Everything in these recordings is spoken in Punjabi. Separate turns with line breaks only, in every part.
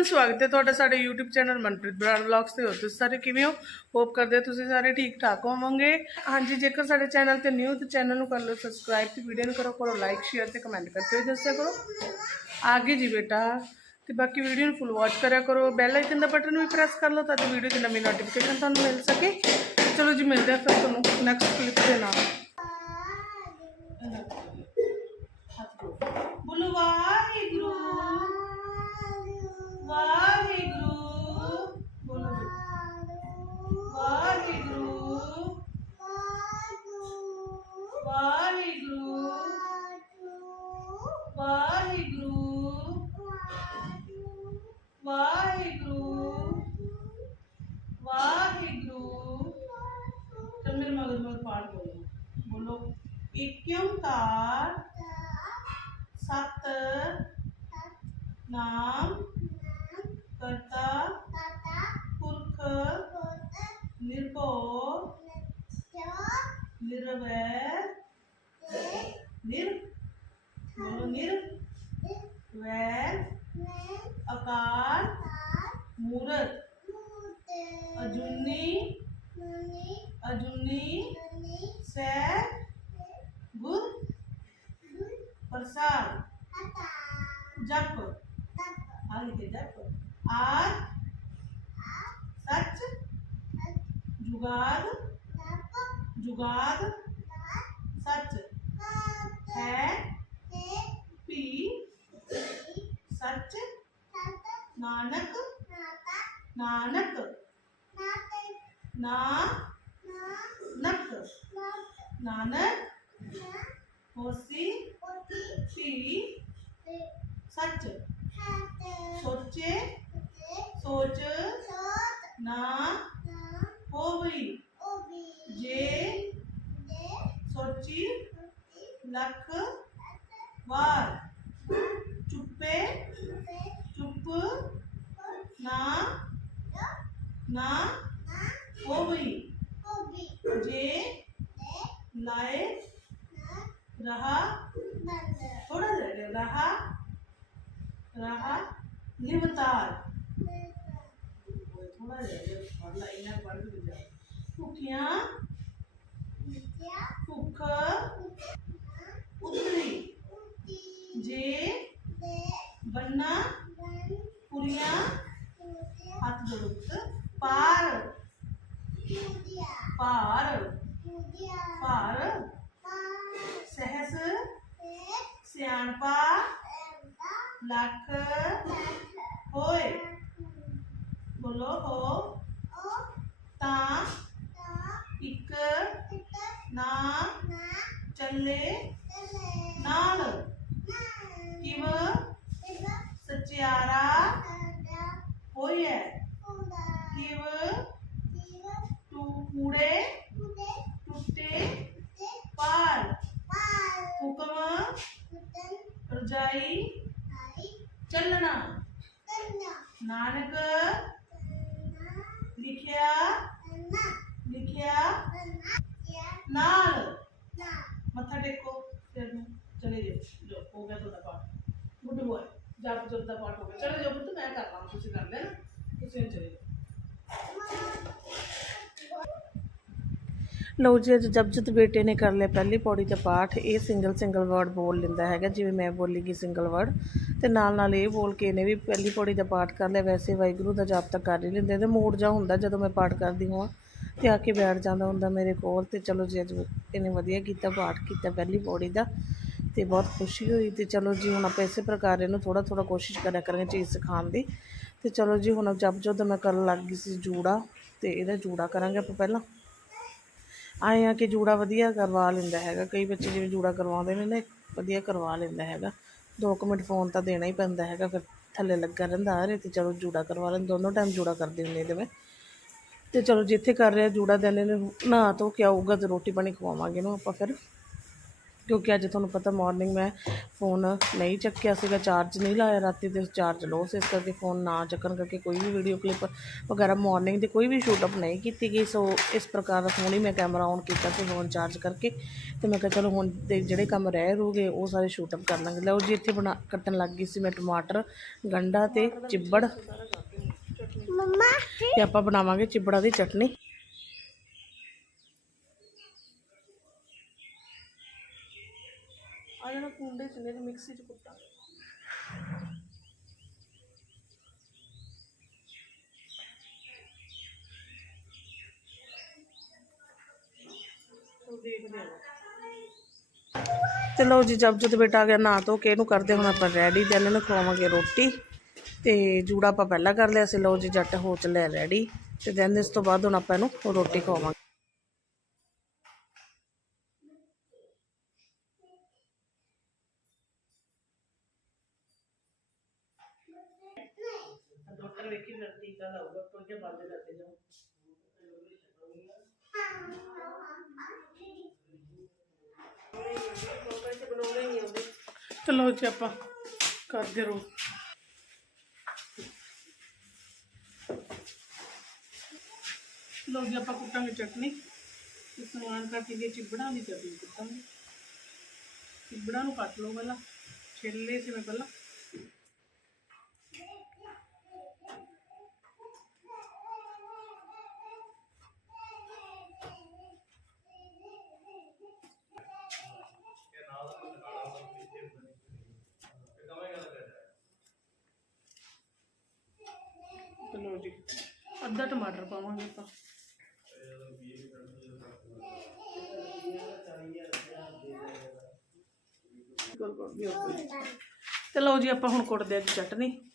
फ्रेंड्स स्वागत है थोड़ा साढ़े YouTube channel Manpreet brand blogs से होते सारे किमें हो होप करते सारे ठीक ठाक होवोंगे हाँ जी जेकर सा चैनल से न्यू तो चैनल में कर लो सबसक्राइब तो वीडियो करो करो लाइक शेयर से कमेंट करते हुए दस्या करो गए जी बेटा तो बाकी वीडियो फुल वॉच करा करो बैल आइकन का बटन भी प्रेस कर लो ताकि वीडियो की नवी नोटिफिकेशन थानू मिल सके चलो जी मिलते हैं फिर तुम नैक्सट क्लिप के नाम ਵਾਹਿਗੁਰੂ। ਵਾਹਿਗੁਰੂ ਬੋਲੋ ਵਾਹਿਗੁਰੂ। ਵਾਹਿਗੁਰੂ। ਵਾਹਿਗੁਰੂ। ਵਾਹਿਗੁਰੂ। ਵਾਹਿਗੁਰੂ। ਚਲ ਮੇਰੇ ਮਗਰ ਮਗਰ ਪਾਠ ਬੋਲੋ। ਬੋਲੋ ਇੱਕ ਸਤ ਨਾਮ ਕਰਤਾ ਪੁਰਖ ਨਿਰਭਉ ਨਿਰਵੈਰ ਨਿਰ ਬੋਲੋ ਨਿਰ ਵੈਰ ਅਕਾਲ ਮੂਰਤ ਅਜੂਨੀ ਅਜੂਨੀ ਸੈ ਗੁਰ ਪ੍ਰਸਾਦ ਜਪ ਆ ਲਿਖੇ ਜਪ ਆਦ ਸੱਚ ਜੁਗਾਦ ਜੁਗਾਦ ਸੱਚ ਹੈ ਪੀ ਸੱਚ ਨਾਨਕ ਨਾਨਕ ਨਾ ਨਕ ਨਾਨਕ ਹੋਸੀ ਪੀ ਸੱਚ ਸੋਚੇ ਸੋਚ ਨਾ ਹੋਵੀ ਜੇ ਸੋਚੀ ਲੱਖ ਵਾਰ ਚੁੱਪੇ ਚੁੱਪ ਨਾ ਨਾ ਹੋਵੀ ਜੇ ਲਾਏ ਰਹਾ ਥੋੜਾ ਜਿਹਾ ਰਹਾ ਰਹਾ ਲਿਵਤਾਰ ਥੋੜਾ ਜਿਹਾ ਪੜ ਲਾ ਇਹਨਾਂ ਪੜ ਕੇ ਜਾ ਭੁੱਖੀਆਂ ਭੁੱਖ ਉਤਰੀ ਜੇ ਬੰਨਾ ਪੁਰੀਆਂ ਹੱਥ ਜੋੜੋ ਪੁੱਤ ਪਾਰ ਭਾਰ ਭਾਰ ਸਹਿਸ ਸਿਆਣਪਾ ਲੱਖ ਹੋਏ। ਬੋਲੋ ਹੋ। ਤਾਂ ਇੱਕ ਨਾ ਚੱਲੇ। ਨਾਲ ਕਿਵ ਸਚਿਆਰਾ ਹੋਈਐ ਕਿਵ ਤੂੰ ਕੂੜੇ ਟੁੱਟੇ ਪਾਰ ਹੁਕਮ ਰਜਾਈ ਚੱਲਣਾ ਨਾਨਕ ਲਿਖਿਆ ਲਿਖਿਆ ਨਾਲ ਮੱਥਾ ਟੇਕੋ ਸਿਰ ਨੂੰ ਚਲੇ ਜਾਓ ਜੋ ਹੋ ਗਿਆ ਤੁਹਾਡਾ ਪਾਠ ਗੁੱਡ ਬੋਏ ਜਪ ਜਪ ਦਾ ਪਾਠ ਹੋ ਗਿਆ ਚਲੇ ਜਾਓ ਪੁੱਤ ਮੈਂ ਕਰ ਲਾਂ ਤੁਸੀਂ ਕਰ ਲੈਣਾ ਤੁਸੀਂ ਹੁਣ ਚਲੇ ਜਾਓ ਲਓ ਜੀ, ਅੱਜ ਜਪਜਤ ਬੇਟੇ ਨੇ ਕਰ ਲਿਆ ਪਹਿਲੀ ਪੌੜੀ ਦਾ ਪਾਠ। ਇਹ ਸਿੰਗਲ ਸਿੰਗਲ ਵਰਡ ਬੋਲ ਲੈਂਦਾ ਹੈਗਾ, ਜਿਵੇਂ ਮੈਂ ਬੋਲੀ ਗਈ ਸਿੰਗਲ ਵਰਡ ਤੇ ਨਾਲ ਨਾਲ ਇਹ ਬੋਲ ਕੇ ਇਹਨੇ ਵੀ ਪਹਿਲੀ ਪੌੜੀ ਦਾ ਪਾਠ ਕਰ ਲਿਆ। ਵੈਸੇ ਵਾਹਿਗੁਰੂ ਦਾ ਜਾਪ ਤਾਂ ਕਰ ਹੀ ਲੈਂਦੇ ਤੇ ਮੂਡ ਜਾ ਹੁੰਦਾ ਜਦੋਂ ਮੈਂ ਪਾਠ ਕਰਦੀ ਹਾਂ ਤੇ ਆ ਕੇ ਬੈਠ ਜਾਂਦਾ ਹੁੰਦਾ ਮੇਰੇ ਕੋਲ। ਤੇ ਚਲੋ ਜੀ, ਅੱਜ ਇਹਨੇ ਵਧੀਆ ਕੀਤਾ ਪਾਠ ਕੀਤਾ ਪਹਿਲੀ ਪੌੜੀ ਦਾ ਤੇ ਬਹੁਤ ਖੁਸ਼ੀ ਹੋਈ। ਤੇ ਚਲੋ ਜੀ, ਹੁਣ ਆਪਾਂ ਇਸੇ ਪ੍ਰਕਾਰ ਇਹਨੂੰ ਥੋੜਾ ਥੋੜਾ ਕੋਸ਼ਿਸ਼ ਕਰਿਆ ਕਰਾਂਗੇ ਚੀਜ਼ ਸਿਖਾਉਣ ਦੀ। ਤੇ ਚਲੋ ਜੀ, ਹੁਣ ਜਪ ਜਦੋਂ ਮੈਂ ਕਰਨ ਲੱਗ ਗਈ ਸੀ ਜੂੜਾ ਤੇ ਇਹਦਾ ਜੂੜਾ ਕਰਾਂਗੇ ਆਪਾਂ ਪਹਿਲਾਂ। ਆਏ ਆ ਕਿ ਜੂੜਾ ਵਧੀਆ ਕਰਵਾ ਲੈਂਦਾ ਹੈਗਾ। ਕਈ ਬੱਚੇ ਜਿਵੇਂ ਜੂੜਾ ਕਰਵਾਉਂਦੇ ਨੇ ਨਾ, ਵਧੀਆ ਕਰਵਾ ਲੈਂਦਾ ਹੈਗਾ। ਦੋ ਕੁ ਮਿੰਟ ਫੋਨ ਤਾਂ ਦੇਣਾ ਹੀ ਪੈਂਦਾ ਹੈਗਾ, ਫਿਰ ਥੱਲੇ ਲੱਗਾ ਰਹਿੰਦਾ ਆ ਤੇ ਚਲੋ ਜੂੜਾ ਕਰਵਾ ਲੈਂਦੇ, ਦੋਨੋਂ ਟਾਈਮ ਜੂੜਾ ਕਰਦੇ ਹੁੰਦੇ ਇਹਦੇ ਮੈਂ ਤੇ ਚਲੋ ਜਿੱਥੇ ਕਰ ਰਿਹਾ ਜੂੜਾ ਦਿੰਦੇ ਨੇ ਨਹਾ ਧੋ ਕੇ ਆਊਗਾ ਤੇ ਰੋਟੀ ਪਾਣੀ ਖਵਾਵਾਂਗੇ ਇਹਨੂੰ ਆਪਾਂ ਫਿਰ।
ਕਿਉਂਕਿ ਅੱਜ ਤੁਹਾਨੂੰ ਪਤਾ ਮਾਰਨਿੰਗ ਮੈਂ ਫੋਨ ਨਹੀਂ ਚੱਕਿਆ ਸੀਗਾ ਚਾਰਜ ਨਹੀਂ ਲਾਇਆ ਰਾਤੀ ਤੇ ਚਾਰਜ ਲੋ ਸੀ ਇਸ ਕਰਕੇ ਫੋਨ ਨਾ ਚੱਕਣ ਕਰਕੇ ਕੋਈ ਵੀ ਵੀਡੀਓ ਕਲਿੱਪ ਵਗੈਰਾ ਮਾਰਨਿੰਗ ਦੀ ਕੋਈ ਵੀ ਸ਼ੂਟ ਅਪ ਨਹੀਂ ਕੀਤੀ ਗਈ ਸੋ ਇਸ ਪ੍ਰਕਾਰ ਹੁਣ ਹੀ ਮੈਂ ਕੈਮਰਾ ਔਨ ਕੀਤਾ ਸੀ ਫੋਨ ਚਾਰਜ ਕਰਕੇ ਤੇ ਮੈਂ ਕਿਹਾ ਚਲੋ ਹੁਣ ਦੇ ਜਿਹੜੇ ਕੰਮ ਰਹਿ ਰੂਗੇ ਉਹ ਸਾਰੇ ਸ਼ੂਟ ਅਪ ਕਰ ਲਾਂਗੇ। ਲਓ ਜੀ ਇੱਥੇ ਬਣਾ ਕੱਟਣ ਲੱਗ ਗਈ ਸੀ ਮੈਂ ਟਮਾਟਰ ਗੰਡਾ ਤੇ ਚਿੱਬੜ
ਮੰਮਾ?
ਤੇ ਆਪਾਂ ਬਣਾਵਾਂਗੇ ਚਿੱਬੜਾਂ ਦੀ ਚਟਨੀ। ਆ ਜਿਹੜਾ ਕੁੰਡੇ ਚ ਨੇ ਮਿਕਸੀ ਚ ਕੁੱਟਾਂ। ਚਲੋ ਜੀ ਜਬ ਜਦ ਬੇਟਾ ਆ ਗਿਆ ਨਾ ਧੋ ਕੇ ਇਹਨੂੰ ਕਰਦੇ ਹੁਣ ਆਪਾਂ ਰੈਡੀ ਤੇ ਇਹਨਾਂ ਨੂੰ ਖਵਾਵਾਂਗੇ ਰੋਟੀ। ਤੇ ਜੂੜਾ ਆਪਾਂ ਪਹਿਲਾਂ ਕਰ ਲਿਆ ਸੀ ਲਓ ਜੀ ਜੱਟ ਹੋ ਚੱਲਿਆ ਰੈਡੀ ਤੇ ਦੈਨ ਇਸ ਤੋਂ ਬਾਅਦ ਹੁਣ ਆਪਾਂ ਇਹਨੂੰ ਰੋਟੀ ਖਵਾਵਾਂਗੇ। ਡਾਕਟਰ ਵੇਖੀ ਫਿਰ ਟੀਕਾ ਲਾਊਗਾ ਕੋਈ ਕੇ ਬੰਦ ਕਰਦੇ ਜਾਓ। ਚਲੋ ਜੀ ਆਪਾਂ ਕਰਦੇ ਰਹੋ ਲੋ ਜੀ ਆਪਾਂ ਕੁੱਟਾਂਗੇ ਚਟਨੀ। ਤੇ ਸਮਾਨ ਕੱਟ ਕੇ ਚਿਬੜਾਂ ਦੀ ਚਟਨੀ ਕੁੱਟਾਂਗੇ। ਚਿਬੜਾਂ ਨੂੰ ਕੱਟ ਲਓ ਪਹਿਲਾਂ। ਛਿੱਲ ਲਏ ਸੀ ਮੈਂ ਪਹਿਲਾਂ। ਚਲੋ ਜੀ। ਅੱਧਾ ਟਮਾਟਰ ਪਾਵਾਂਗੇ ਆਪਾਂ। ਤੇ ਲਓ ਜੀ, ਆਪਾਂ ਹੁਣ ਕੁੱਟਦੇ ਆ ਜੀ ਚਟਨੀ।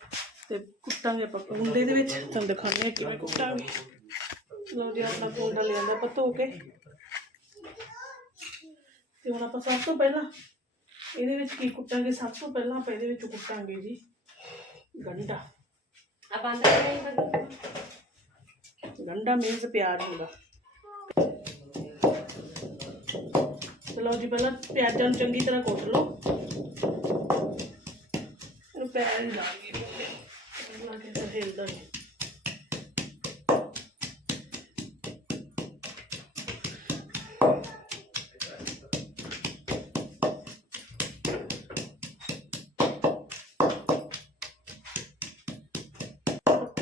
ਤੇ ਕੁੱਟਾਂਗੇ ਆਪਾਂ ਕੁੰਡੇ ਦੇ ਵਿੱਚ। ਤੁਹਾਨੂੰ ਦਿਖਾਉਂਦੇ ਆ ਕਿਵੇਂ ਕੁੱਟਾਂਗੇ। ਲਓ ਜੀ, ਆਪਣਾ ਕੁੰਡਾ ਲਿਆਂਦਾ ਆਪਾਂ ਧੋ ਕੇ। ਤੇ ਹੁਣ ਆਪਾਂ ਸਭ ਤੋਂ ਪਹਿਲਾਂ ਇਹਦੇ ਵਿੱਚ ਕੀ ਕੁੱਟਾਂਗੇ? ਸਭ ਤੋਂ ਪਹਿਲਾਂ ਆਪਾਂ ਇਹਦੇ ਵਿੱਚ ਕੁੱਟਾਂਗੇ ਜੀ ਗੰਢਾ
ਆ ਬੰਦ ਨਹੀਂ ਬੰਦ
ਗੰਢਾ ਮੀਨਸ ਪਿਆਰ ਹੁੰਦਾ। ਚਲੋ ਜੀ, ਪਹਿਲਾਂ ਪਿਆਜ਼ਾਂ ਨੂੰ ਚੰਗੀ ਤਰ੍ਹਾਂ ਕੁੱਟ ਲਓ। ਇਹਨੂੰ ਪਿਆਜ਼ ਲਾਂਗੇ ਲਾ ਕੇ ਹਿਲਦਾ ਨਹੀਂ।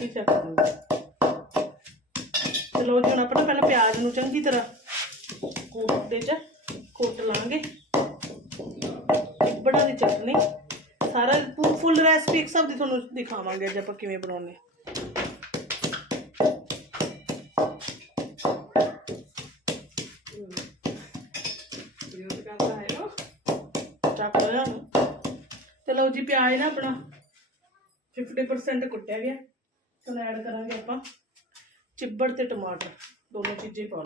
ਪੱਕੀ ਚੱਕ ਦਿੰਦੇ ਚਲੋ ਜੀ, ਹੁਣ ਆਪਾਂ ਨਾ ਪਹਿਲਾਂ ਪਿਆਜ਼ ਨੂੰ ਚੰਗੀ ਤਰ੍ਹਾਂ ਕੋਟੇ ਚ ਕੋਟ ਲਾਂਗੇ। ਬੜਾ ਦੀ ਚਟਨੀ। ਸਾਰਾ ਫੁੱਲ ਰੈਸਪੀ ਇੱਕ ਸਭ ਦੀ ਤੁਹਾਨੂੰ ਦਿਖਾਵਾਂਗੇ ਅੱਜ ਆਪਾਂ ਕਿਵੇਂ ਬਣਾਉਣੇ ਚੱਕ ਲਿਆ ਤੇ ਲਓ ਜੀ, ਪਿਆਜ਼ ਨਾ ਆਪਣਾ 50% ਕੁੱਟਿਆ ਗਿਆ। ਹੁਣ ਐਡ ਕਰਾਂਗੇ ਆਪਾਂ। ਚਿੱਬੜ ਤੇ ਟਮਾਟਰ ਦੋਨੋਂ ਚੀਜ਼ਾਂ ਹੀ ਪਾ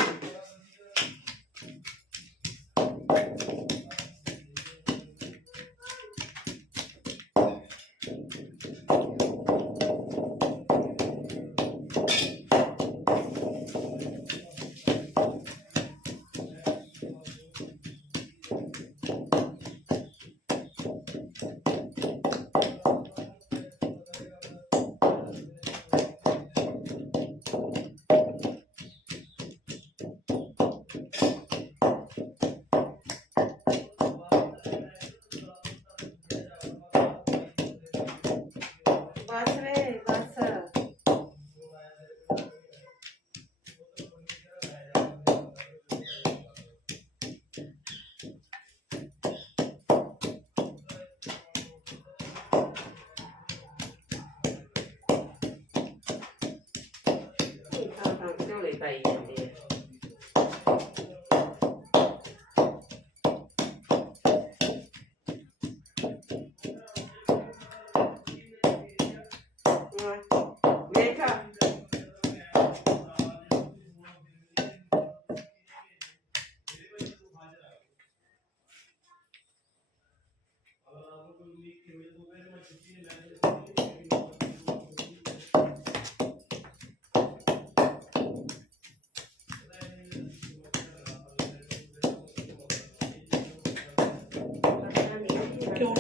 ਹਾਂ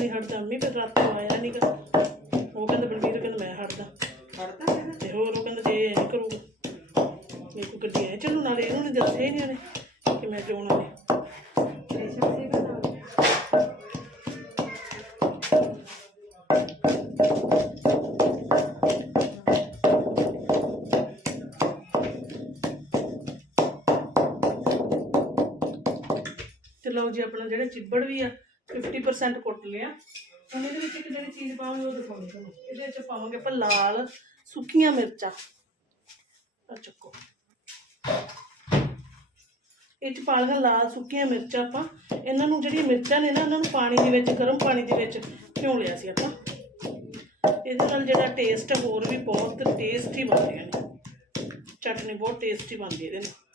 ਨਹੀਂ ਹਟਦਾ ਮੰਮੀ ਫਿਰ ਰਾਤ ਨੂੰ ਆਇਆ ਨਹੀਂ ਗਾ ਉਹ ਕਹਿੰਦਾ ਬਲਵੀਰ ਕਹਿੰਦਾ ਮੈਂ ਹਟਦਾ।
ਪੜਦਾ ਹੈ
ਤੇ ਹੋਰ ਉਹ ਕਹਿੰਦਾ ਜੇ ਇਹ ਕਰੂਗਾ ਇਹ ਕੋਈ ਗੱਡੀ ਐ ਚੱਲੂ ਨਾਲੇ ਇਹਨੂੰ ਨਹੀਂ ਦੱਸਿਆ ਹੀ ਨਹੀਂ ਉਹਨੇ ਕਿ ਮੈਂ ਆਉਣਾ ਨੇ ਲਓ ਜੀ ਆਪਣਾ ਜਿਹੜਾ ਚਿੱਬੜ ਵੀ ਆ 50% ਕੁੱਟ ਲਿਆ। ਹੁਣ ਇਹਦੇ ਵਿੱਚ ਇੱਕ ਜਿਹੜੀ ਚੀਜ਼ ਪਾਵਾਂਗੇ ਉਹ ਦਿਖਾਉਂਦੇ ਤੁਹਾਨੂੰ। ਇਹਦੇ ਵਿੱਚ ਪਾਵਾਂਗੇ ਆਪਾਂ ਲਾਲ ਸੁੱਕੀਆਂ ਮਿਰਚਾਂ। ਆ ਚੱਕੋ। ਇਹ ਚ ਪਾ ਲਾਲ ਸੁੱਕੀਆਂ ਮਿਰਚਾਂ ਆਪਾਂ। ਇਹਨਾਂ ਨੂੰ ਜਿਹੜੀਆਂ ਮਿਰਚਾਂ ਨੇ ਨਾ, ਇਹਨਾਂ ਨੂੰ ਪਾਣੀ ਦੇ ਵਿੱਚ, ਗਰਮ ਪਾਣੀ ਦੇ ਵਿੱਚ ਭਿਉਂ ਲਿਆ ਸੀ ਆਪਾਂ। ਇਹਦੇ ਨਾਲ ਜਿਹੜਾ ਟੇਸਟ ਹੋਰ ਵੀ ਬਹੁਤ ਟੇਸਟੀ ਬਣਦੀਆਂ ਨੇ। ਚਟਨੀ ਬਹੁਤ ਟੇਸਟੀ ਬਣਦੀ ਇਹਦੇ ਨਾਲ।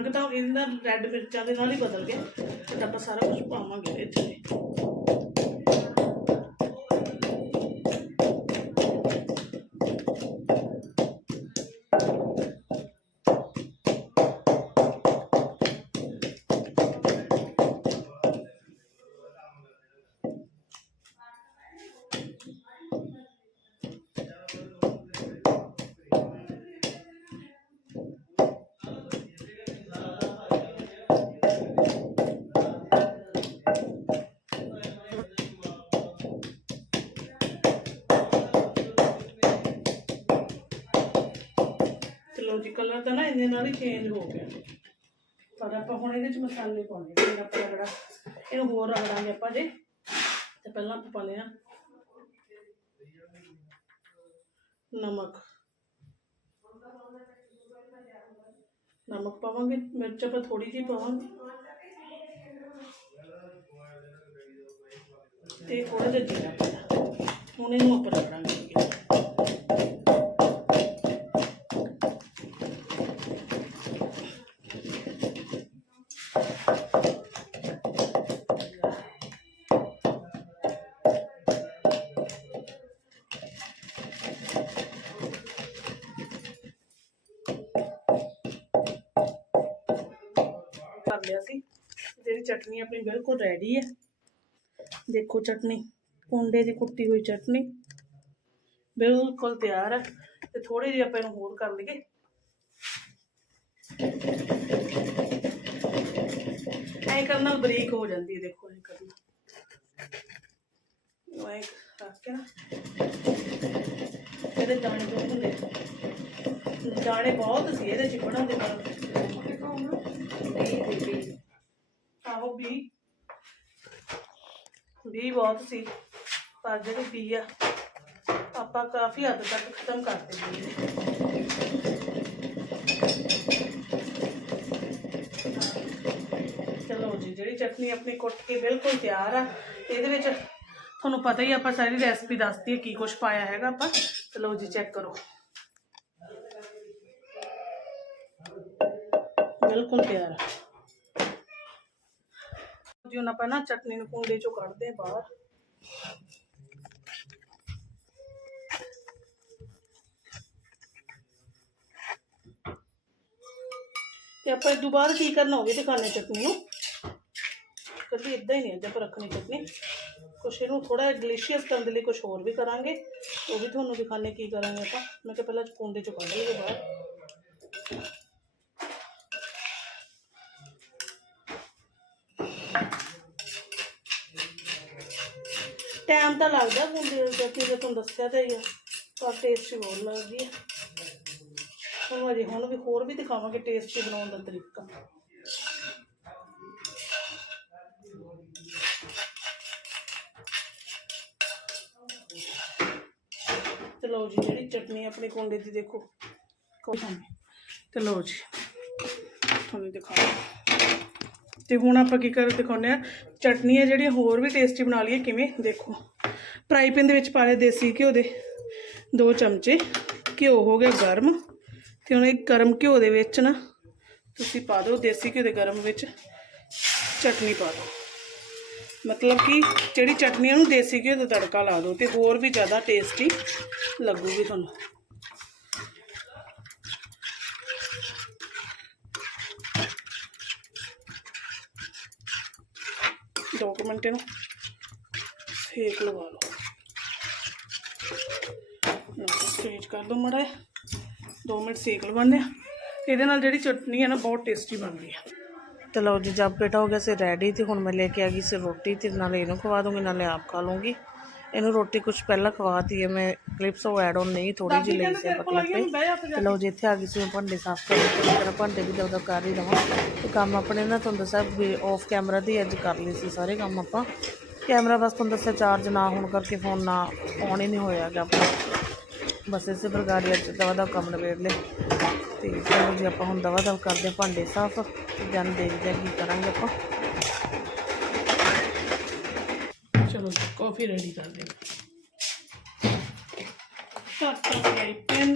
ਰੰਗ ਤਾਂ ਇਹਦਾ ਰੈੱਡ ਮਿਰਚਾਂ ਦੇ ਨਾਲ ਹੀ ਬਦਲ ਗਿਆ। ਤੇ ਆਪਾਂ ਸਾਰਾ ਕੁਝ ਪਾਵਾਂਗੇ ਇਹਦੇ ਵਿੱਚ ਚਲੋ ਜੀ ਕਲਰ ਤਾਂ ਨਾ ਇਹਦੇ ਨਾਲ ਹੀ ਚੇਂਜ ਹੋ ਗਿਆ। ਪਰ ਆਪਾਂ ਹੁਣ ਇਹਦੇ ਚ ਮਸਾਲੇ ਪਾਉਣੇ ਫਿਰ ਆਪਾਂ ਰਗੜਾ, ਇਹਨੂੰ ਹੋਰ ਰਗੜਾਂਗੇ ਆਪਾਂ ਜੇ। ਤੇ ਪਹਿਲਾਂ ਆਪਾਂ ਪਾਉਂਦੇ ਆ ਨਮਕ। ਨਮਕ ਪਾਵਾਂਗੇ, ਮਿਰਚ ਆਪਾਂ ਥੋੜੀ ਜਿਹੀ ਪਾਵਾਂਗੇ। ਤੇ ਥੋੜਾ ਜਿਹਾ ਜੀਰਾ। ਪਾਉਣਾ ਹੁਣ ਇਹਨੂੰ ਆਪਾਂ ਰਗੜਾਂਗੇ। ਚਟਨੀ ਆਪਣੀ ਬਿਲਕੁਲ ਰੈਡੀ ਹੈ ਦੇਖੋ ਚਟਨੀ ਕੁੰਡੇ ਦੀ ਕੁੱਟੀ ਹੋਈ ਚਟਨੀ। ਬਿਲਕੁਲ ਤਿਆਰ ਹੈ ਤੇ ਥੋੜੀ ਜਿਹੀ ਆਪਾਂ ਇਹਨੂੰ ਹੋਰ ਕਰ ਲਈਏ। ਐਂ ਕਰਨ ਨਾਲ ਬਰੀਕ ਹੋ ਜਾਂਦੀ ਹੈ ਦੇਖੋ ਐਂ ਕਰਨਾ ਉਹ ਐਂ ਰੱਖ ਕੇ ਨਾ। ਇਹਦੇ ਦਾਣੇ ਤੋਂ ਹੁੰਦੇ ਦਾਣੇ ਬਹੁਤ ਸੀ ਇਹਦੇ ਚ ਬਣਾਉਂਦੇ ਨਾਲ। ਵੀ ਬਹੁਤ ਸੀ ਪਰ ਜਿਹੜੇ ਬੀ ਆ ਆਪਾਂ ਕਾਫੀ ਹੱਦ ਤੱਕ ਖਤਮ ਕਰ ਦਿੱਤੇ ਚਲੋ ਜੀ ਜਿਹੜੀ ਚਟਨੀ ਆਪਣੀ ਕੁੱਟ ਕੇ ਬਿਲਕੁਲ ਤਿਆਰ ਆ ਤੇ ਇਹਦੇ ਵਿੱਚ ਤੁਹਾਨੂੰ ਪਤਾ ਹੀ ਆ, ਆਪਾਂ ਸਾਰੀ ਰੈਸਪੀ ਦੱਸਤੀ ਹੈ ਕੀ ਕੁਝ ਪਾਇਆ ਹੈਗਾ ਆਪਾਂ। ਚਲੋ ਜੀ ਚੈੱਕ ਕਰੋ। ਬਿਲਕੁਲ ਤਿਆਰ ਆ। ਜੀ ਹੁਣ ਆਪਾਂ ਨਾ ਚਟਨੀ ਨੂੰ ਕੁੰਡੇ ਚੋਂ ਕੱਢਦੇ ਹਾਂ ਬਾਹਰ ਤੇ ਆਪਾਂ ਦੁਬਾਰਾ ਕੀ ਕਰਨਾ ਹੋਵੇ ਦਿਖਾਣੇ ਚਟਨੀ ਨੂੰ ਕਦੀ ਇਦਾਂ ਹੀ ਨਹੀਂ ਅੱਜ ਆਪਾਂ ਰੱਖਣੀ ਚਟਨੀ ਕੁਛ ਇਹਨੂੰ ਥੋੜਾ ਡਿਲੀਸ਼ੀਅਸ ਕਰਨ ਦੇ ਲਈ ਕੁਝ ਹੋਰ ਵੀ ਕਰਾਂਗੇ ਉਹ ਵੀ ਤੁਹਾਨੂੰ ਦਿਖਾਣੇ ਕੀ ਕਰਾਂਗੇ ਆਪਾਂ ਮੈਂ ਕਿਹਾ ਪਹਿਲਾਂ ਕੁੰਡੇ ਚੋਂ ਕੱਢ ਲਈਏ ਬਾਹਰ ਟਾਈਮ ਤਾਂ ਲੱਗਦਾ ਕੁੰਡੇ ਦੇ ਚਟਨੀ ਜੇ ਤੁਹਾਨੂੰ ਦੱਸਿਆ ਤਾਂ ਹੀ ਆ ਪਰ ਟੇਸਟ ਬਹੁਤ ਲੱਗਦੀ ਹੈ ਤੁਹਾਨੂੰ ਅਜੇ ਹੁਣ ਵੀ ਹੋਰ ਵੀ ਦਿਖਾਵਾਂਗੇ ਟੇਸਟੀ ਬਣਾਉਣ ਦਾ ਤਰੀਕਾ। ਤੇ ਲਓ ਜੀ, ਜਿਹੜੀ ਚਟਨੀ ਆਪਣੇ ਕੁੰਡੇ ਦੀ ਦੇਖੋ। ਕੋਈ ਨਹੀਂ ਤੇ ਲਓ ਜੀ, ਤੁਹਾਨੂੰ ਦਿਖਾਵਾਂ ਤੇ ਹੁਣ ਆਪਾਂ ਕੀ ਕਰ ਦਿਖਾਉਂਦੇ ਆ ਚਟਨੀ ਹੈ ਜਿਹੜੀ ਹੋਰ ਵੀ ਟੇਸਟੀ ਬਣਾ ਲਈਏ ਕਿਵੇਂ? ਦੇਖੋ। ਫਰਾਈ ਪੈਨ ਦੇ ਵਿੱਚ ਪਾ ਲਏ ਦੇਸੀ ਘਿਓ ਦੇ ਦੋ ਚਮਚੇ, ਘਿਓ ਹੋ ਗਿਆ ਗਰਮ ਤੇ ਹੁਣ ਇਹ ਗਰਮ ਘਿਓ ਦੇ ਵਿੱਚ ਨਾ ਤੁਸੀਂ ਪਾ ਦਿਓ, ਦੇਸੀ ਘਿਓ ਦੇ ਗਰਮ ਵਿੱਚ ਚਟਨੀ ਪਾ ਦਿਓ। ਮਤਲਬ ਕਿ ਜਿਹੜੀ ਚਟਨੀ ਉਹਨੂੰ ਦੇਸੀ ਘਿਓ ਦਾ ਤੜਕਾ ਲਾ ਦਿਓ ਤੇ ਹੋਰ ਵੀ ਜ਼ਿਆਦਾ ਟੇਸਟੀ ਲੱਗੂਗੀ ਤੁਹਾਨੂੰ। ਦੋ ਕੁ ਮਿੰਟ ਨੂੰ ਸੇਕ ਲਵਾ ਲਓ। ਤੇਜ਼ ਕਰ ਦੋ ਮੜਾ 2 ਮਿੰਟ ਸੇਕ ਲਵਾਉਂਦੇ ਆ ਇਹਦੇ ਨਾਲ ਜਿਹੜੀ ਚਟਨੀ ਹੈ ਨਾ ਬਹੁਤ ਟੇਸਟੀ ਬਣਦੀ ਹੈ। ਤੇ ਲਓ ਜੀ ਜਬ ਬੇਟਾ ਹੋ ਗਿਆ ਸੀ ਰੈਡੀ ਤੇ ਹੁਣ ਮੈਂ ਲੈ ਕੇ ਆ ਗਈ ਸੀ ਰੋਟੀ ਤੇ ਨਾਲੇ ਇਹਨੂੰ ਖਵਾ ਦੂੰਗੀ ਨਾਲੇ ਆਪ ਖਾ ਲੂੰਗੀ ਇਹਨੂੰ ਰੋਟੀ ਕੁਝ ਪਹਿਲਾਂ ਖਵਾਤੀ ਹੈ। ਮੈਂ ਕਲਿੱਪਸ ਉਹ ਐਡ ਆਨ ਨਹੀਂ ਥੋੜੀ ਜਿਹੀ ਲਈ ਸੀ ਆਪਾਂ ਤੇ ਲਓ ਜੀ ਇੱਥੇ ਆ ਗਈ ਸੀ ਮੈਂ ਭਾਂਡੇ ਸਾਫ਼ ਕਰਨ। ਤੇ ਮੇਰਾ ਭਾਂਡੇ ਵੀ ਦਵਦਾ ਕਰ ਹੀ ਲਵਾਂ ਤੇ ਕੰਮ ਆਪਣੇ ਨਾ ਤੁਹਾਨੂੰ ਦੱਸਿਆ ਵੀ ਆਫ ਕੈਮਰਾ ਦੀ ਅੱਜ ਕਰ ਲਈ ਸੀ ਸਾਰੇ ਕੰਮ ਆਪਾਂ। ਕੈਮਰਾ ਬਸ ਤੁਹਾਨੂੰ ਦੱਸਿਆ ਚਾਰਜ ਨਾ ਹੋਣ ਕਰਕੇ ਫੋਨ ਨਾ ਆਨ ਹੀ ਨਹੀਂ ਹੋਇਆ ਗਾ ਆਪਣਾ। ਬਸ ਇਸੇ ਪ੍ਰਕਾਰ ਹੀ ਅੱਜ ਦਵਾ ਦਾ ਕੰਮ ਨਿਬੇੜ ਲਿਆ ਤੇ ਚਲੋ ਜੀ, ਆਪਾਂ ਹੁਣ ਦਵਾ ਦਵ ਕਰਦੇ ਹਾਂ, ਭਾਂਡੇ ਸਾਫ਼। ਤੇ ਜਨ ਦੇਖਦੇ ਹਾਂ ਕੀ ਕਰਾਂਗੇ ਆਪਾਂ। ਚਲੋ ਕਾਫੀ ਰੈਡੀ ਕਰ ਦੇ ਤਾਂ ਗਈ ਪੈਨ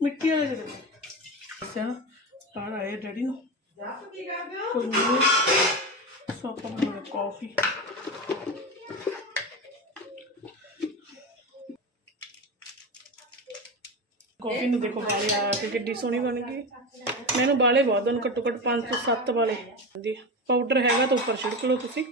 ਮਿੱਟੀ ਵਾਲੇ ਦੇ ਦੱਸਿਆ ਨਾ ਤਾੜ ਡੈਡੀ ਨੂੰ। ਕੋਈ ਨਹੀਂ ਸੋ ਆਪਾਂ ਬਣਾਉਣੀ ਕਾਫੀ ਕਾਫੀ ਨੂੰ ਦੇਖੋ ਵਾਲੇ ਆ ਕੇ ਕਿੱਡੀ ਸੋਹਣੀ ਬਣ ਗਈ। ਮੈਨੂੰ ਵਾਲੇ ਬਹੁਤ ਹਨ ਘੱਟੋ ਘੱਟ 5 ਤੋਂ 7 ਵਾਲੇ। ਜੀ ਪਾਊਡਰ ਹੈਗਾ ਤਾਂ ਉੱਪਰ ਛਿੜਕ ਲਓ ਤੁਸੀਂ।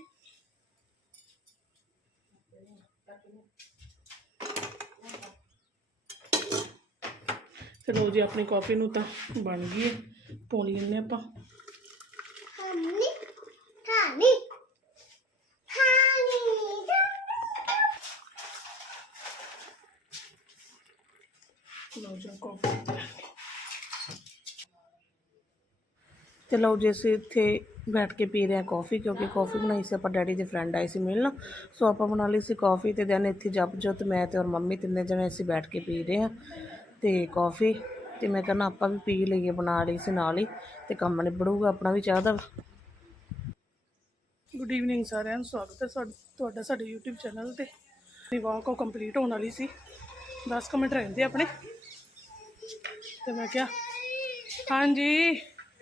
ਤੇ ਲਓ ਜੀ, ਆਪਣੀ ਕਾਫੀ ਨੂੰ ਤਾਂ ਬਣ ਗਈ ਹੈ ਪੋਣੀ ਲੈਂਦੇ ਆਪਾਂ। 1000 ਤੇ ਲਓ ਜੀ, ਅਸੀਂ ਇੱਥੇ ਬੈਠ ਕੇ ਪੀ ਰਹੇ ਹਾਂ ਕਾਫੀ ਕਿਉਂਕਿ ਕਾਫੀ ਬਣਾਈ ਸੀ ਆਪਾਂ ਡੈਡੀ ਦੇ ਫਰੈਂਡ ਆਏ ਸੀ ਮਿਲਣ। ਸੋ ਆਪਾਂ ਬਣਾ ਲਈ ਸੀ ਕਾਫੀ ਤੇ ਦੈਨ ਇੱਥੇ ਜਪਜੋਤ ਮੈਂ ਤੇ ਔਰ ਮੰਮੀ ਤਿੰਨੇ ਜਣੇ ਅਸੀਂ ਬੈਠ ਕੇ ਪੀ ਰਹੇ ਹਾਂ। ਤੇ ਕਾਫੀ ਤੇ ਮੈਂ ਕਹਿੰਦਾ ਆਪਾਂ ਵੀ ਪੀ ਲਈਏ, ਬਣਾ ਲਈ ਸੀ ਨਾਲ ਹੀ, ਤੇ ਕੰਮ ਨਿਬੜੂਗਾ, ਆਪਣਾ ਵੀ ਚਾਹ ਦਾ। ਗੁੱਡ ਈਵਨਿੰਗ ਸਾਰਿਆਂ ਨੂੰ, ਸਵਾਗਤ ਹੈ ਤੁਹਾਡਾ ਸਾਡੇ YouTube ਚੈਨਲ ਤੇ। ਦੀ ਵਾਕ ਕੰਪਲੀਟ ਹੋਣ ਵਾਲੀ ਸੀ। 10 ਮਿੰਟ ਰਹਿੰਦੇ ਆਪਣੇ। ਤੇ ਮੈਂ ਕਿਹਾ ਹਾਂਜੀ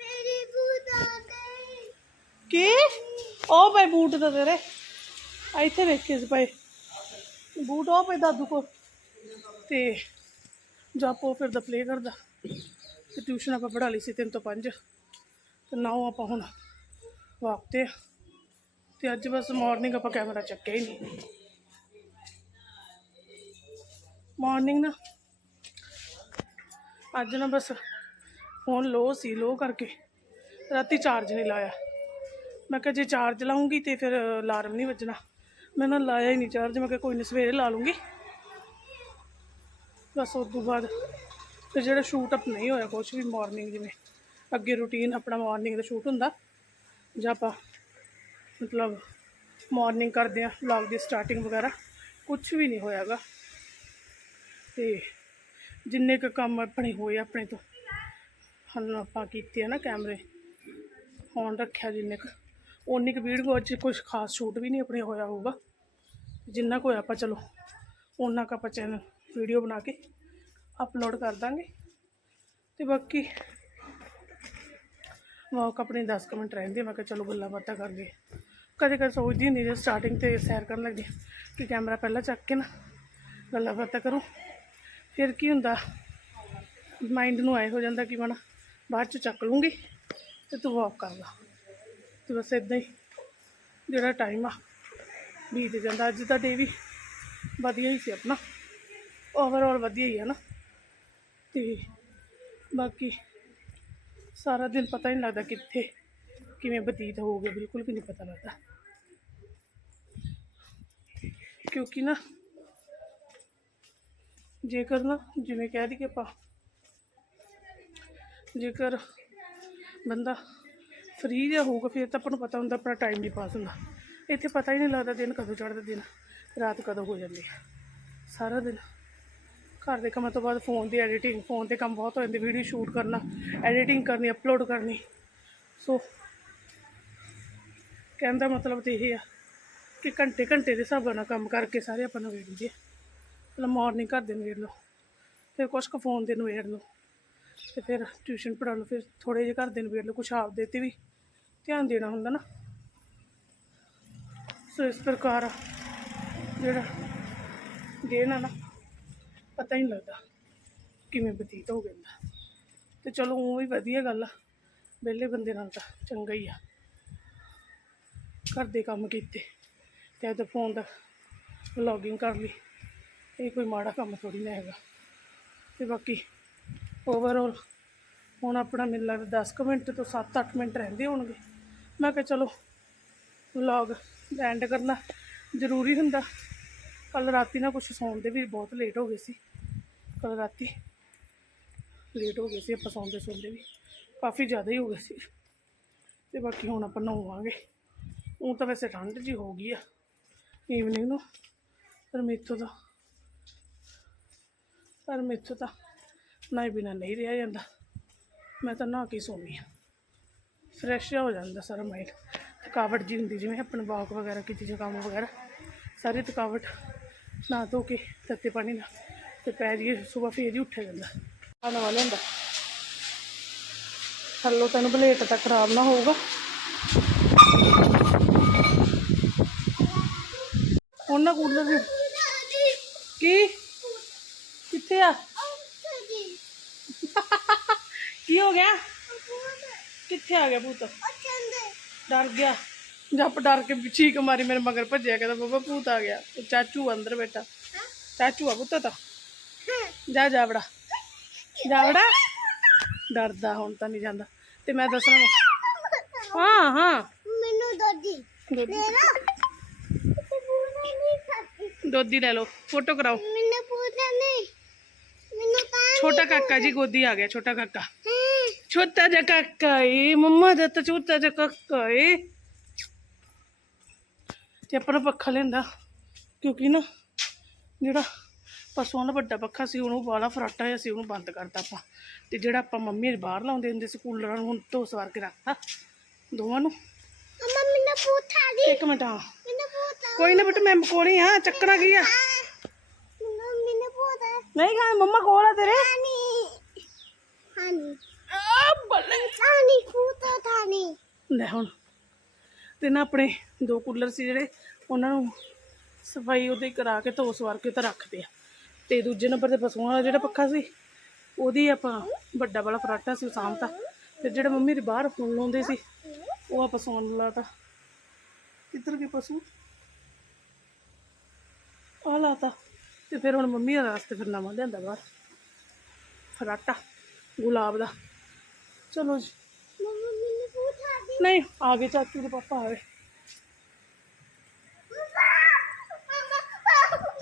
Very good day.
ਕੀ ਉਹ ਪਏ ਬੂਟ ਤਾਂ ਤੇਰੇ ਆ ਇੱਥੇ ਵੇਖੇ ਸੀ ਪਏ ਬੂਟ ਉਹ ਪਏ ਦਾਦੂ ਕੋ ਤੇ ਜਾਪੋ ਫਿਰ ਦਾ ਪਲੇ ਕਰਦਾ ਤੇ ਟਿਊਸ਼ਨ ਆਪਾਂ ਪੜ੍ਹਾ ਲਈ ਸੀ 3 ਤੋਂ 5 ਤੇ ਨਾਓ ਆਪਾਂ ਹੁਣ ਵਾਕ ਤੇ ਆ। ਤੇ ਅੱਜ ਬਸ ਮਾਰਨਿੰਗ ਆਪਾਂ ਕੈਮਰਾ ਚੱਕਿਆ ਹੀ ਨਹੀਂ ਮਾਰਨਿੰਗ ਨਾ ਅੱਜ ਨਾ ਬਸ ਫੋਨ ਲੋ ਸੀ ਲੋ ਕਰਕੇ। ਰਾਤੀ ਚਾਰਜ ਨਹੀਂ ਲਾਇਆ। ਮੈਂ ਕਿਹਾ ਜੇ ਚਾਰਜ ਲਾਉਂਗੀ ਤੇ ਫਿਰ ਅਲਾਰਮ ਨਹੀਂ ਵੱਜਣਾ। ਮੈਂ ਨਾ ਲਾਇਆ ਹੀ ਨਹੀਂ ਚਾਰਜ ਮੈਂ ਕਿਹਾ ਕੋਈ ਨਹੀਂ ਸਵੇਰੇ ਲਾ ਲੂੰਗੀ। ਬਸ ਉਸ ਤੋਂ ਬਾਅਦ ਫਿਰ ਜਿਹੜਾ ਸ਼ੂਟ ਅਪ ਨਹੀਂ ਹੋਇਆ ਕੁਛ ਵੀ ਮਾਰਨਿੰਗ ਜਿਵੇਂ। ਅੱਗੇ ਰੂਟੀਨ ਆਪਣਾ ਮਾਰਨਿੰਗ ਦਾ ਸ਼ੂਟ ਹੁੰਦਾ। ਜਾਂ ਆਪਾਂ ਮਤਲਬ ਮਾਰਨਿੰਗ ਕਰਦੇ ਆ ਵਲੌਗ ਦੀ ਸਟਾਰਟਿੰਗ ਵਗੈਰਾ ਕੁਝ ਵੀ ਨਹੀਂ ਹੋਇਆਗਾ ਤੇ ਜਿੰਨੇ ਕੁ ਕੰਮ ਆਪਣੇ ਹੋਏ ਆਪਣੇ ਤੋਂ। ਹਨ ਆਪਾਂ ਕੀਤੇ ਆ ਨਾ ਕੈਮਰੇ। ਔਨ ਰੱਖਿਆ ਜਿੰਨੇ ਕੁ। ਉਨੀ ਕੁ ਵੀਡੀਓ ਅੱਜ ਕੁਝ ਖਾਸ ਸ਼ੂਟ ਵੀ ਨਹੀਂ ਆਪਣੇ ਹੋਇਆ ਹੋਊਗਾ। ਜਿੰਨਾ ਕੁ ਹੋਇਆ ਆਪਾਂ ਚਲੋ ਉਹਨਾਂ ਕੁ ਆਪਾਂ ਚੈਨਲ ਵੀਡੀਓ ਬਣਾ ਕੇ ਅਪਲੋਡ ਕਰ ਦਾਂਗੇ। ਤੇ ਬਾਕੀ ਵਾਕ ਆਪਣੇ 10 ਕੁ ਮਿੰਟ ਰਹਿੰਦੇ ਮੈਂ ਕਿਹਾ ਚਲੋ ਗੱਲਾਂ ਬਾਤਾਂ ਕਰ ਕਦੇ ਕਦੇ ਸੋਚਦੀ ਹੁੰਦੀ ਜੇ ਸਟਾਰਟਿੰਗ ਤੇ ਸੈਰ ਕਰਨ ਲੱਗੀ ਕਿ ਕੈਮਰਾ ਪਹਿਲਾਂ ਚੱਕ ਕੇ ਨਾ ਗੱਲਾਂ ਬਾਤਾਂ ਕਰੂੰ। ਫਿਰ ਕੀ ਹੁੰਦਾ? ਮਾਈਂਡ ਨੂੰ ਆਏ ਹੋ ਜਾਂਦਾ ਕਿ ਮਣਾ ਬਾਅਦ ਚ ਚੱਕ ਲੂੰਗੀ ਤੇ ਤੂੰ ਵਾਕ ਕਰ ਲਾ। ਤੇ ਬਸ ਇਦਾਂ ਹੀ ਜਿਹੜਾ ਟਾਈਮ ਆ ਬੀਤ ਜਾਂਦਾ। ਅੱਜ ਦਾ ਡੇ ਵੀ ਵਧੀਆ ਹੀ ਸੀ ਆਪਣਾ। ਓਵਰਆਲ ਵਧੀਆ ਹੀ ਹੈ ਨਾ। ਤੇ ਬਾਕੀ ਸਾਰਾ ਦਿਨ ਪਤਾ ਹੀ ਨਹੀਂ ਲੱਗਦਾ ਕਿੱਥੇ, ਕਿਵੇਂ ਬਤੀਤ ਹੋ ਗਿਆ ਬਿਲਕੁਲ ਵੀ ਨਹੀਂ ਪਤਾ ਲੱਗਦਾ। ਕਿਉਂਕਿ ਨਾ ਜੇਕਰ ਨਾ, ਜਿਵੇਂ ਕਹਿ ਦਈਏ ਆਪਾਂ, ਜੇਕਰ ਬੰਦਾ ਫ੍ਰੀ ਜਿਹਾ ਹੋਊਗਾ, ਫਿਰ ਤਾਂ ਆਪਾਂ ਨੂੰ ਪਤਾ ਹੁੰਦਾ ਆਪਣਾ ਟਾਈਮ ਨਹੀਂ ਪਾਸ ਹੁੰਦਾ। ਇੱਥੇ ਪਤਾ ਹੀ ਨਹੀਂ ਲੱਗਦਾ ਦਿਨ ਕਦੋਂ ਚੜ੍ਹਦਾ ਦਿਨ, ਰਾਤ ਕਦੋਂ ਹੋ ਜਾਂਦੀ ਹੈ। ਸਾਰਾ ਦਿਨ ਘਰ ਦੇ ਕੰਮਾਂ ਤੋਂ ਬਾਅਦ ਫੋਨ ਦੀ ਐਡੀਟਿੰਗ ਫੋਨ ਤੇ ਕੰਮ ਬਹੁਤ ਹੋ ਜਾਂਦੇ ਵੀਡੀਓ ਸ਼ੂਟ ਕਰਨਾ ਐਡੀਟਿੰਗ ਕਰਨੀ ਅਪਲੋਡ ਕਰਨੀ। ਸੋ ਕਹਿਣ ਦਾ ਮਤਲਬ ਤੇ ਇਹ ਆ ਕਿ ਘੰਟੇ ਘੰਟੇ ਦੇ ਹਿਸਾਬ ਨਾਲ ਕੰਮ ਕਰਕੇ ਸਾਰੇ ਆਪਾਂ ਨਵੇੜ ਲਈਏ। ਪਹਿਲਾਂ ਮਾਰਨਿੰਗ ਘਰ ਦੇ ਨਵੇੜ ਲਓ। ਫਿਰ ਕੁਛ ਕੁ ਫੋਨ ਦੇ ਨਵੇੜ ਲਓ। ਤੇ ਫਿਰ ਟਿਊਸ਼ਨ ਪੜ੍ਹਾ ਲਓ। ਫਿਰ ਥੋੜੇ ਜਿਹੇ ਘਰ ਦੇ ਨਵੇੜ ਲਓ। ਕੁਛ ਆਪਦੇ ਤੇ ਵੀ ਧਿਆਨ ਦੇਣਾ ਹੁੰਦਾ ਨਾ। ਸੋ ਇਸ ਪ੍ਰਕਾਰ ਜਿਹੜਾ ਦਿਨ ਆ ਨਾ, ਪਤਾ ਹੀ ਨਹੀਂ ਲੱਗਦਾ ਕਿਵੇਂ ਬਤੀਤ ਹੋ ਜਾਂਦਾ ਤੇ ਚਲੋ ਉਹ ਵੀ ਵਧੀਆ ਗੱਲ ਆ। ਵਿਹਲੇ ਬੰਦੇ ਨਾਲ ਤਾਂ ਚੰਗਾ ਹੀ ਆ। ਘਰ ਦੇ ਕੰਮ ਕੀਤੇ। ਤੇ ਉਹਦੇ ਫੋਨ ਦਾ ਲੌਗਿਨ ਕਰ ਲਈ। ਇਹ ਕੋਈ ਮਾੜਾ ਕੰਮ ਥੋੜੀ ਨਾ ਹੈਗਾ। ਤੇ ਬਾਕੀ ਓਵਰਆਲ ਹੁਣ ਆਪਣਾ ਮੈਨੂੰ ਲੱਗਦਾ 10 ਕੁ ਮਿੰਟ ਤੋਂ 7-8 ਮਿੰਟ ਰਹਿੰਦੇ ਹੋਣਗੇ। ਮੈਂ ਕਿਹਾ ਚਲੋ ਵਲੌਗ ਐਂਡ ਕਰਨਾ ਜ਼ਰੂਰੀ ਹੁੰਦਾ। ਕੱਲ ਰਾਤੀ ਨਾ ਕੁਝ ਸੌਣ ਦੇ ਵੀ ਬਹੁਤ ਲੇਟ ਹੋ ਗਏ ਸੀ। ਕੱਲ ਰਾਤੀ ਲੇਟ ਹੋ ਗਏ ਸੀ ਆਪਾਂ ਸੌਂਦੇ ਸੌਂਦੇ ਵੀ। ਕਾਫੀ ਜ਼ਿਆਦਾ ਹੀ ਹੋ ਗਏ ਸੀ। ਤੇ ਬਾਕੀ ਹੁਣ ਆਪਾਂ ਨਹਾਵਾਂਗੇ। ਉਹ ਤਾਂ ਵੈਸੇ ਠੰਡ ਜੀ ਹੋ ਗਈ ਆ। ਈਵਨਿੰਗ ਨੂੰ। ਪਰ ਮੇਥੋਂ ਤਾਂ ਪਰ ਮੇਥੋਂ ਤਾਂ ਨਹੀਂ ਬਿਨਾ ਨਹੀਂ ਰਿਹਾ ਜਾਂਦਾ। ਮੈਂ ਤਾਂ ਨਹਾ ਕੇ ਹੀ ਸੌਂਦੀ ਹਾਂ। ਫਰੈਸ਼ ਹੋ ਜਾਂਦਾ ਸਾਰਾ ਮਾਈਂਡ ਥਕਾਵਟ ਜੀ ਹੁੰਦੀ, ਜਿਵੇਂ ਆਪਣੇ ਵਾਕ ਵਗੈਰਾ, ਕੀਤੀ ਜਾਂ ਕੰਮ ਵਗੈਰਾ। ਸਾਰੀ ਥਕਾਵਟ ਨਹਾ ਧੋ ਕੇ ਤੱਤੇ ਪਾਣੀ ਨਾਲ ਤੇ ਪੈ ਜਾਈਏ ਸਵੇਰ ਫੇਰ ਹੀ ਉੱਠਿਆ ਜਾਂਦਾ। ਆਉਣ ਵਾਲਾ ਹੁੰਦਾ ਥੱਲੋਂ ਤੈਨੂੰ ਬਲੇਟ ਤਾਂ ਖਰਾਬ ਨਾ ਹੋਊਗਾ। ਉਹਨਾਂ ਕੂਲਰ ਦੀ ਕੀ? ਕਿੱਥੇ ਆ
ਦਾਦੀ
ਕੀ ਹੋ ਗਿਆ
ਬੂਤ
ਕਿੱਥੇ ਆ ਗਿਆ ਭੂਤ
ਅਚੰਦੇ
ਡਰ ਗਿਆ ਜੱਪ ਡਰ ਕੇ ਚੀਕ ਮਾਰੀ ਮੇਰੇ ਮਗਰ ਭੱਜਿਆ ਕਹਿੰਦਾ ਬਾਬਾ ਭੂਤ ਆ ਗਿਆ ਤੇ ਚਾਚੂ ਅੰਦਰ ਬੈਠਾ ਚਾਚੂ ਆ ਪੁੱਤ ਤਾਂ ਜਾ ਜਾ ਵੜਾ ਜਾ ਵੜਾ ਡਰਦਾ ਹੁਣ ਤਾਂ ਨਹੀਂ ਜਾਂਦਾ ਤੇ ਮੈਂ ਦੱਸਣਾ ਵਾ- ਹਾਂ ਹਾਂ
ਮੈਨੂੰ ਦਾਦੀ
ਦੁੱਧ-
ਮੇਰਾ
ਛੋਟਾ ਕਾਕਾ ਜੀ ਗੋਦੀ ਆ ਗਿਆ ਛੋਟਾ ਕਾਕਾ।
ਹਾਂ।
ਛੋਟਾ ਜਿਹਾ ਕਾਕਾ ਏ ਮੰਮਾ ਦਾ ਤਾਂ ਛੋਟਾ ਜਿਹਾ ਕਾਕਾ ਏ। ਤੇ ਆਪਣਾ ਪੱਖਾ ਲੈਂਦਾ ਕਿਉਂਕਿ ਨਾ ਜਿਹੜਾ ਪਸ਼ੂਆਂ ਦਾ ਵੱਡਾ ਪੱਖਾ ਸੀ ਉਹਨੂੰ ਵਾਲਾ ਫਰਾਟਾ ਜਿਹਾ ਸੀ ਉਹਨੂੰ ਬੰਦ ਕਰਤਾ ਆਪਾਂ। ਤੇ ਜਿਹੜਾ ਆਪਾਂ ਮੰਮੀ ਦੇ ਬਾਹਰ ਲਾਉਂਦੇ ਹੁੰਦੇ ਸੀ ਕੂਲਰਾਂ ਨੂੰ ਹੁਣ ਧੋ ਸਵਾਰ ਕੇ ਰੱਖਤਾ। ਦੋਵਾਂ ਨੂੰ।
ਅਮਾ ਮੈਨੂੰ ਬੂਤ ਆ ਗਈ।
ਇੱਕ ਮਿੰਟ ਆ ਕੋਈ ਨਾ ਬੇਟਾ ਮੈਂ ਕੋਲ ਹੀ ਆ ਚੱਕਣਾ ਕੀ ਆ? ਨਹੀਂ ਖਾ ਮੰਮਾ ਕੋਲ ਆ ਤੇਰੇ?
ਹਾਨੀ ਹਾਨੀ
ਆ ਬੱਲੇ
ਹਾਨੀ ਬੂਤ ਆ ਹਾਨੀ
ਲੈ ਹੁਣ ਤੇ ਨਾ ਆਪਣੇ ਦੋ ਕੂਲਰ ਸੀ ਜਿਹੜੇ ਉਹਨਾਂ ਨੂੰ ਸਫ਼ਾਈ ਉਹਦੇ ਕਰਾ ਕੇ ਧੋ ਸਵਾਰ ਕੇ ਤਾਂ ਰੱਖਦੇ ਆ। ਤੇ ਦੂਜੇ ਨੰਬਰ ਤੇ ਪਸ਼ੂਆਂ ਵਾਲਾ ਜਿਹੜਾ ਪੱਖਾ ਸੀ ਉਹਦੀ ਆਪਾਂ ਵੱਡਾ ਵਾਲਾ ਫਰਾਟਾ ਸੀ ਉਹ ਸਾਂਭਤਾ ਤੇ। ਜਿਹੜੇ ਮੰਮੀ ਦੇ ਬਾਹਰ ਫੋਨ ਲਾਉਂਦੇ ਸੀ ਉਹ ਆਪਾਂ ਸੌਣ ਲਾਤਾ ਕਿੱਧਰ ਗਏ ਪਸ਼ੂ? ਆ ਲਾਤਾ ਤੇ ਫਿਰ ਹੁਣ ਮੰਮੀ ਦਾ ਵਾਸਤੇ ਫਿਰ ਨਵਾਂ ਲਿਆਂਦਾ ਬਾਹਰ। ਫਰਾਟਾ ਗੁਲਾਬ ਦਾ। ਚਲੋ ਜੀ। ਨਹੀਂ, ਆ ਗਏ ਚਾਚੂ ਦੇ ਪਾਪਾ, ਆ ਗਏ।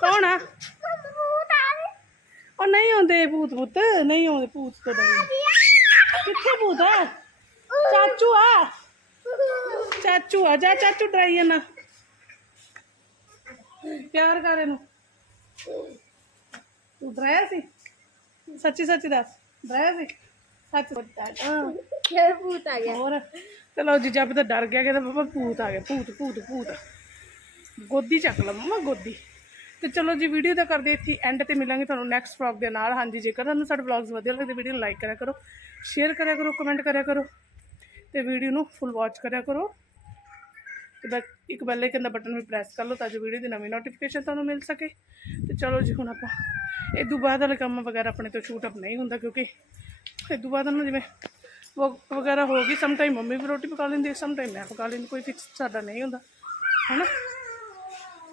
ਕੌਣ ਆ? ਉਹ ਨਹੀਂ ਆਉਂਦੇ ਭੂਤ ਭੂਤ, ਨਹੀਂ ਆਉਂਦੇ ਭੂਤ ਤੋਂ ਡਰਦੇ ਕਿੱਥੇ ਭੂਤ ਆ? ਚਾਚੂ ਆ। ਚਾਚੂ ਆ, ਜਾ ਚਾਚੂ ਡਰਾਈ ਜਾਣਾ ਪਿਆਰ ਕਰ ਇਹਨੂੰ। ਤੂੰ ਡਰਾਇਆ ਸੀ? ਸੱਚੀ ਸੱਚੀ ਦੱਸ ਡਰਾਇਆ ਸੀ? ਸੱਚ ਹਾਂ।
ਫਿਰ ਬੂਤ ਆ ਗਿਆ।
ਹੋਰ ਚਲੋ ਜੀ ਜਦ ਤਾਂ ਡਰ ਗਿਆ ਭੂਤ ਆ ਗਿਆ ਭੂਤ ਭੂਤ ਭੂਤ। ਗੋਦੀ ਚੱਕ ਲਾ ਮਮਾ ਗੋਦੀ। ਤੇ ਚਲੋ ਜੀ ਵੀਡੀਓ ਦਾ ਕਰਦੇ ਇੱਥੇ ਐਂਡ ਤੇ ਮਿਲਾਂਗੇ ਤੁਹਾਨੂੰ ਨੈਕਸਟ ਵਲੌਗ ਦੇ ਨਾਲ। ਹਾਂਜੀ ਜੇਕਰ ਤੁਹਾਨੂੰ ਸਾਡੇ ਵਲੌਗਸ ਵਧੀਆ ਲੱਗਦੇ ਵੀਡੀਓ ਨੂੰ ਲਾਈਕ ਕਰਿਆ ਕਰੋ ਸ਼ੇਅਰ ਕਰਿਆ ਕਰੋ ਕਮੈਂਟ ਕਰਿਆ ਕਰੋ। ਤੇ ਵੀਡੀਓ ਨੂੰ ਫੁੱਲ ਵਾਚ ਕਰਿਆ ਕਰੋ। ਇੱਕ ਬੈਲ ਆਈਕਨ ਦਾ ਬਟਨ ਵੀ ਪ੍ਰੈਸ ਕਰ ਲਓ ਤਾਂ ਜੋ ਵੀਡੀਓ ਦੀ ਨਵੀਂ ਨੋਟੀਫਿਕੇਸ਼ਨ ਤੁਹਾਨੂੰ ਮਿਲ ਸਕੇ। ਤੇ ਚਲੋ ਜੀ ਹੁਣ ਆਪਾਂ ਇਹ ਤੋਂ ਬਾਅਦ ਵਾਲੇ ਕੰਮ ਵਗੈਰਾ ਆਪਣੇ ਤੋਂ ਸ਼ੂਟ ਅਪ ਨਹੀਂ ਹੁੰਦਾ ਕਿਉਂਕਿ ਇਹ ਤੋਂ ਬਾਅਦ ਨਾ ਜਿਵੇਂ ਵੋਕ ਵਗੈਰਾ ਹੋ ਗਈ ਸਮ ਟਾਈਮ ਮੰਮੀ ਵੀ ਰੋਟੀ ਪਕਾ ਲੈਂਦੀ ਸਮ ਟਾਈਮ ਮੈਂ ਪਕਾ ਲੈਂਦੀ, ਕੋਈ ਫਿਕਸ ਸਾਡਾ ਨਹੀਂ ਹੁੰਦਾ। ਹੈਨਾ?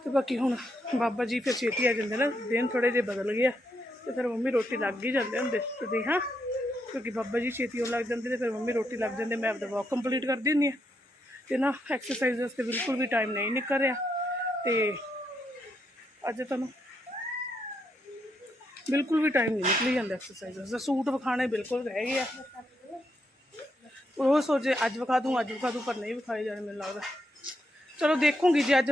ਤੇ ਬਾਕੀ ਹੁਣ ਬਾਬਾ ਜੀ ਫਿਰ ਛੇਤੀ ਆ ਜਾਂਦੇ ਨਾ, ਦਿਨ ਥੋੜੇ ਜਿਹੇ ਬਦਲ ਗਿਆ ਤੇ ਫਿਰ ਮੰਮੀ ਰੋਟੀ ਲੱਗ ਹੀ ਜਾਂਦੇ ਹੁੰਦੇ। ਤੇ ਹਾਂ? ਕਿਉਂਕਿ ਬਾਬਾ ਜੀ ਛੇਤੀ ਉਹ ਲੱਗ ਜਾਂਦੇ ਤੇ ਫਿਰ ਮੰਮੀ ਰੋਟੀ ਲੱਗ ਜਾਂਦੇ, ਮੈਂ ਆਪਦਾ ਵਾਕ ਕੰਪਲੀਟ ਕਰਦੀ ਹੁੰਦੀ ਹਾਂ। ਤੇ ਨਾ ਐਕਸਰਸਾਈਜ਼ ਵਾਸਤੇ ਬਿਲਕੁਲ ਵੀ ਟਾਈਮ ਨਹੀਂ ਨਿਕਲ ਰਿਹਾ ਤੇ ਅੱਜ ਤੁਹਾਨੂੰ ਬਿਲਕੁਲ ਵੀ ਟਾਈਮ ਨਹੀਂ ਨਿਕਲੀ ਜਾਂਦਾ ਐਕਸਰਸਾਈਜ਼ ਵਾਸਤੇ ਸੂਟ ਵਿਖਾਣੇ ਬਿਲਕੁਲ ਰਹਿ ਗਏ ਆ। ਉਹ ਸੋਚੇ ਅੱਜ ਵਿਖਾ ਦੂੰ, ਅੱਜ ਵਿਖਾ ਦੂੰ, ਪਰ ਨਹੀਂ ਵਿਖਾਏ ਜਾਣੇ ਮੈਨੂੰ ਲੱਗਦਾ। ਚਲੋ ਦੇਖੂੰਗੀ ਜੇ ਅੱਜ।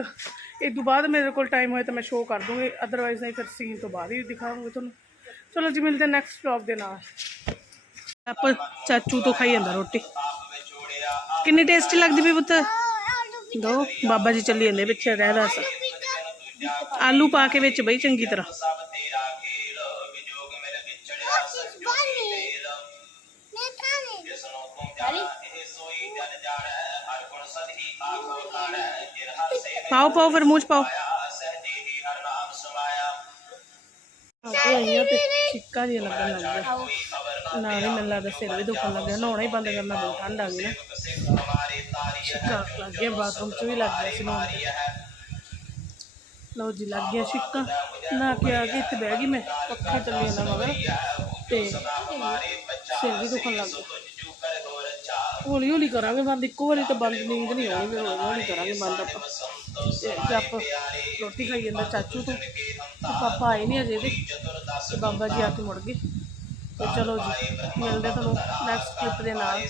ਇਹ ਤੋਂ ਬਾਅਦ ਮੇਰੇ ਕੋਲ ਟਾਈਮ ਹੋਇਆ ਤਾਂ ਮੈਂ ਸ਼ੋਅ ਕਰ ਦੂੰਗੀ। ਅਦਰਵਾਈਜ਼ ਨਹੀਂ ਫਿਰ ਸੀਨ ਤੋਂ ਬਾਅਦ ਹੀ ਦਿਖਾਵਾਂਗੇ ਤੁਹਾਨੂੰ। ਚਲੋ ਜੀ, ਮਿਲਦੇ ਨੈਕਸਟ ਵਲੌਗ ਦੇ ਨਾਲ। ਆਪਾਂ ਚਾਚੂ ਤੋਂ ਖਾਈ ਜਾਂਦਾ ਰੋਟੀ। ਕਿੰਨੀ ਟੇਸਟੀ ਲੱਗਦੀ ਵੀ ਪੁੱਤ? ਦੋ। ਬਾਬਾ ਜੀ ਚੱਲੀ ਜਾਂਦੇ ਪਿੱਛੇ ਰਹਿ ਰਸ ਆਲੂ ਪਾ ਕੇ ਵਿੱਚ ਬਈ ਚੰਗੀ ਤਰ੍ਹਾਂ। ਪਾਓ ਪਾਓ ਫਿਰ ਮੂੰਹ ਚ ਪਾਓ। ਆਈਆਂ ਤੇ ਛਿੱਕਾ ਜਿਹਾ ਲੱਗਣ ਲੱਗ ਗਿਆ। ਨਾ ਨਹੀਂ ਮੈਨੂੰ ਲੱਗਦਾ ਸਿਰ ਵੀ ਦੁਖਣ ਲੱਗ ਗਿਆ ਨਹਾਉਣਾ ਹੀ ਬੰਦ ਕਰਨਾ ਬਹੁਤ ਠੰਡ ਆ ਗਈ ਨਾ। ਛਿੱਕਾ ਲੱਗ ਗਿਆ ਬਾਥਰੂਮ ਚ ਵੀ ਲੱਗ ਗਿਆ ਸੀ ਨਹਾਉਣ। ਲਓ ਜੀ, ਲੱਗ ਗਿਆ ਛਿੱਕਾ ਨਾ ਕੇ ਆ ਕੇ ਇੱਥੇ ਬਹਿ ਗਈ ਮੈਂ, ਪੱਖੇ ਚੱਲੀ ਜਾਂਦਾ ਮਗਰ। ਤੇ ਸਿਰ ਵੀ ਦੁਖਣ ਲੱਗ ਗਿਆ। ਹੌਲੀ ਹੌਲੀ ਕਰਾਂਗੇ ਬੰਦ, ਇੱਕੋ ਵਾਰੀ ਤਾਂ ਬੰਦ ਨੀਂਦ ਨਹੀਂ ਆਉਣੀ, ਫਿਰ ਹੌਲੀ ਹੌਲੀ ਕਰਾਂਗੇ ਬੰਦ ਆਪਾਂ। ਤੇ ਜੱਪ ਰੋਟੀ ਖਾਈ ਜਾਂਦਾ ਚਾਚੂ ਤੋਂ। ਪਾਪਾ ਆਏ ਨਹੀਂ ਅਜੇ ਵੀ, ਤੇ ਬਾਬਾ ਜੀ ਆ ਕੇ ਮੁੜ ਗਏ। ਤੇ ਚਲੋ ਜੀ, ਮਿਲਦੇ ਤੁਹਾਨੂੰ ਨੈਕਸਟ ਕਲਿੱਪ ਦੇ ਨਾਲ।